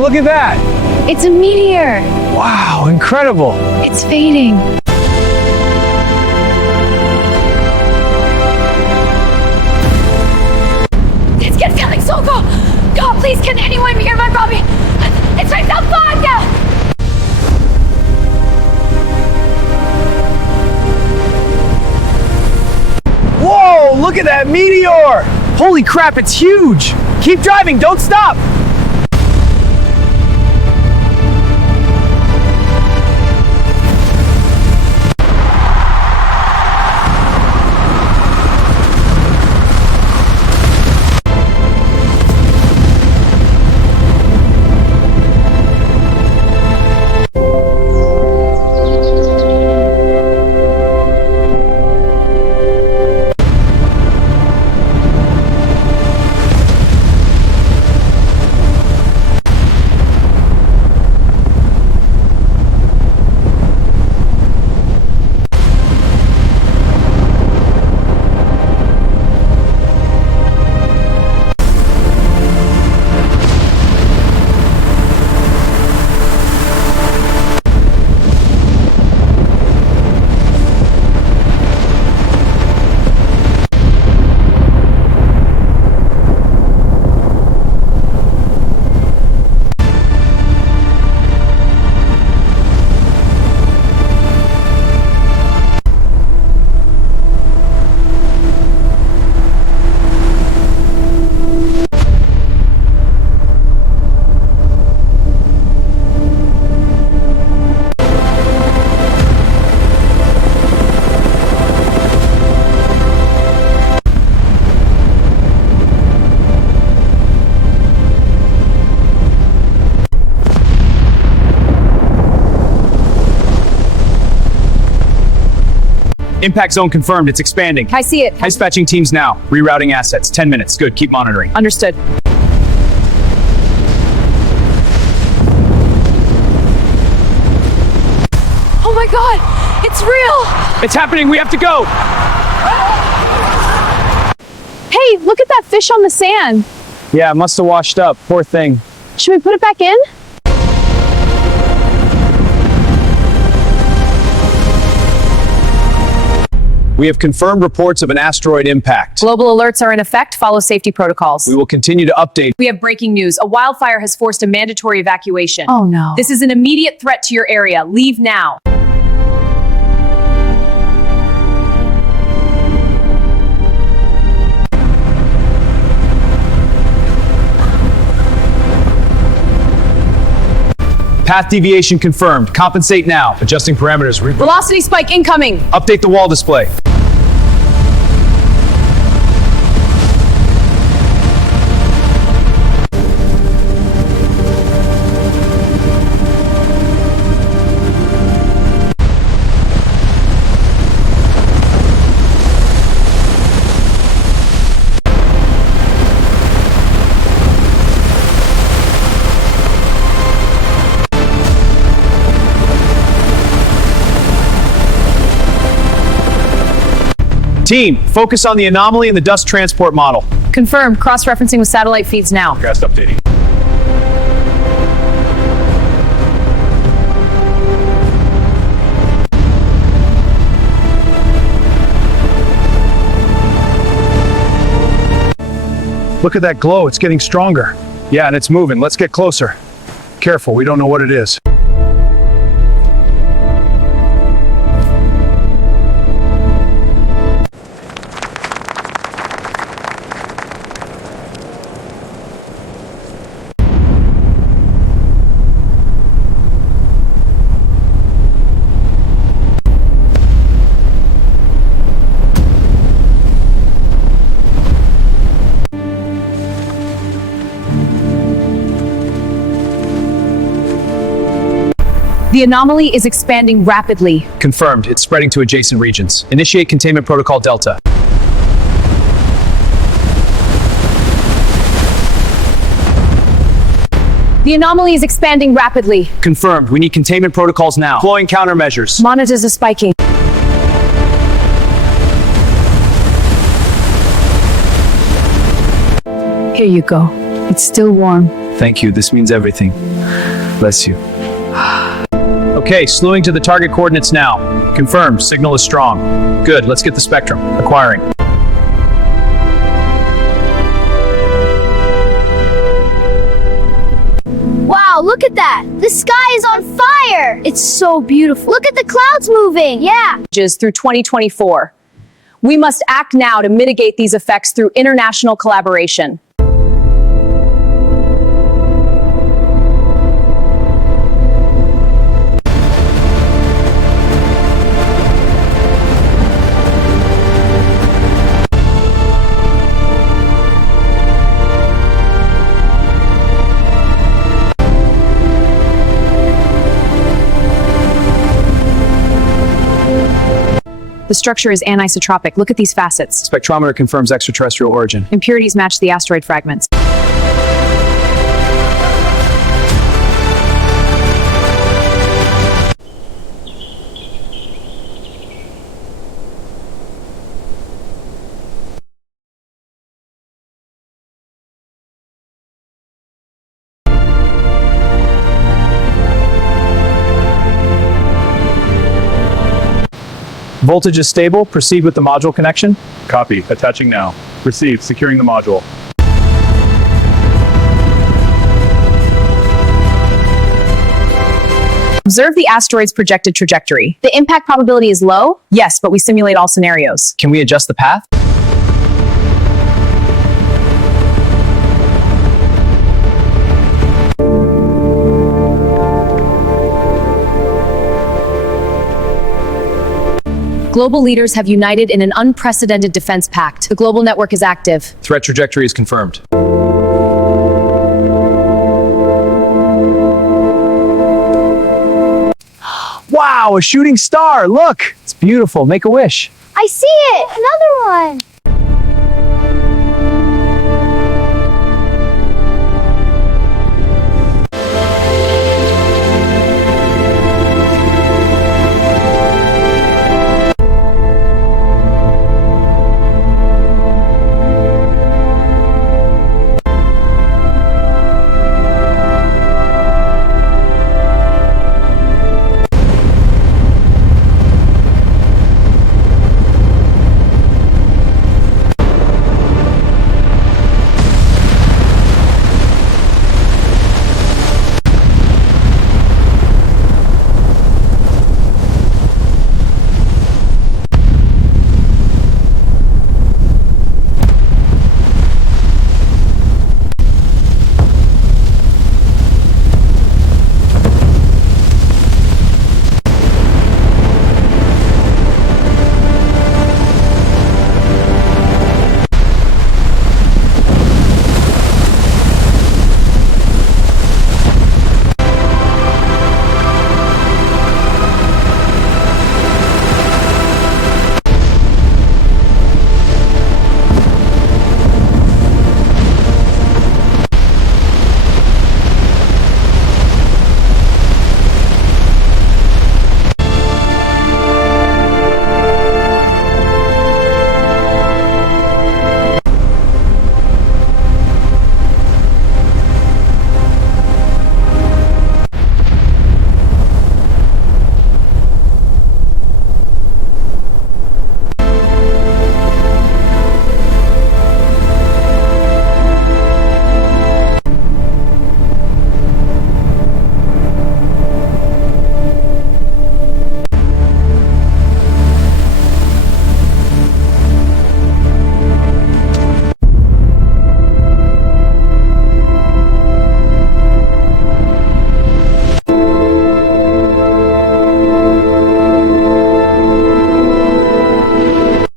look at that! It's a meteor. Wow, incredible! It's fading. It's feeling so cool. God, please, can anyone hear my Bobby? It's right so far now. Whoa, look at that meteor! Holy crap, it's huge! Keep driving, don't stop! Impact zone confirmed, it's expanding. I see it. Dispatching teams now. Rerouting assets. 10 minutes. Good, keep monitoring. Understood. Oh my God, it's real. It's happening, we have to go! Hey, look at that fish on the sand. Yeah, it must have washed up. Poor thing. Should we put it back in? We have confirmed reports of an asteroid impact. Global alerts are in effect. Follow safety protocols. We will continue to update. We have breaking news. A wildfire has forced a mandatory evacuation. Oh no. This is an immediate threat to your area. Leave now. Path deviation confirmed. Compensate now. Adjusting parameters. Velocity spike incoming. Update the wall display. Team, focus on the anomaly in the dust transport model. Confirmed. Cross-referencing with satellite feeds now. Forecast updating. Look at that glow, it's getting stronger. Yeah, and it's moving. Let's get closer. Careful, we don't know what it is. The anomaly is expanding rapidly. Confirmed, it's spreading to adjacent regions. Initiate containment protocol Delta. The anomaly is expanding rapidly. Confirmed, we need containment protocols now. Deploying countermeasures. Monitors are spiking. Here you go. It's still warm. Thank you, this means everything. Bless you. Okay, slewing to the target coordinates now. Confirmed, signal is strong. Good, let's get the spectrum. Acquiring. Wow, look at that! The sky is on fire! It's so beautiful. Look at the clouds moving! Yeah! Through 2024. We must act now to mitigate these effects through international collaboration. The structure is anisotropic. Look at these facets. Spectrometer confirms extraterrestrial origin. Impurities match the asteroid fragments. Voltage is stable. Proceed with the module connection. Copy. Attaching now. Received. Securing the module. Observe the asteroid's projected trajectory. The impact probability is low? Yes, but we simulate all scenarios. Can we adjust the path? Global leaders have united in an unprecedented defense pact. The global network is active. Threat trajectory is confirmed. Wow, a shooting star! Look! It's beautiful. Make a wish. I see it! Another one!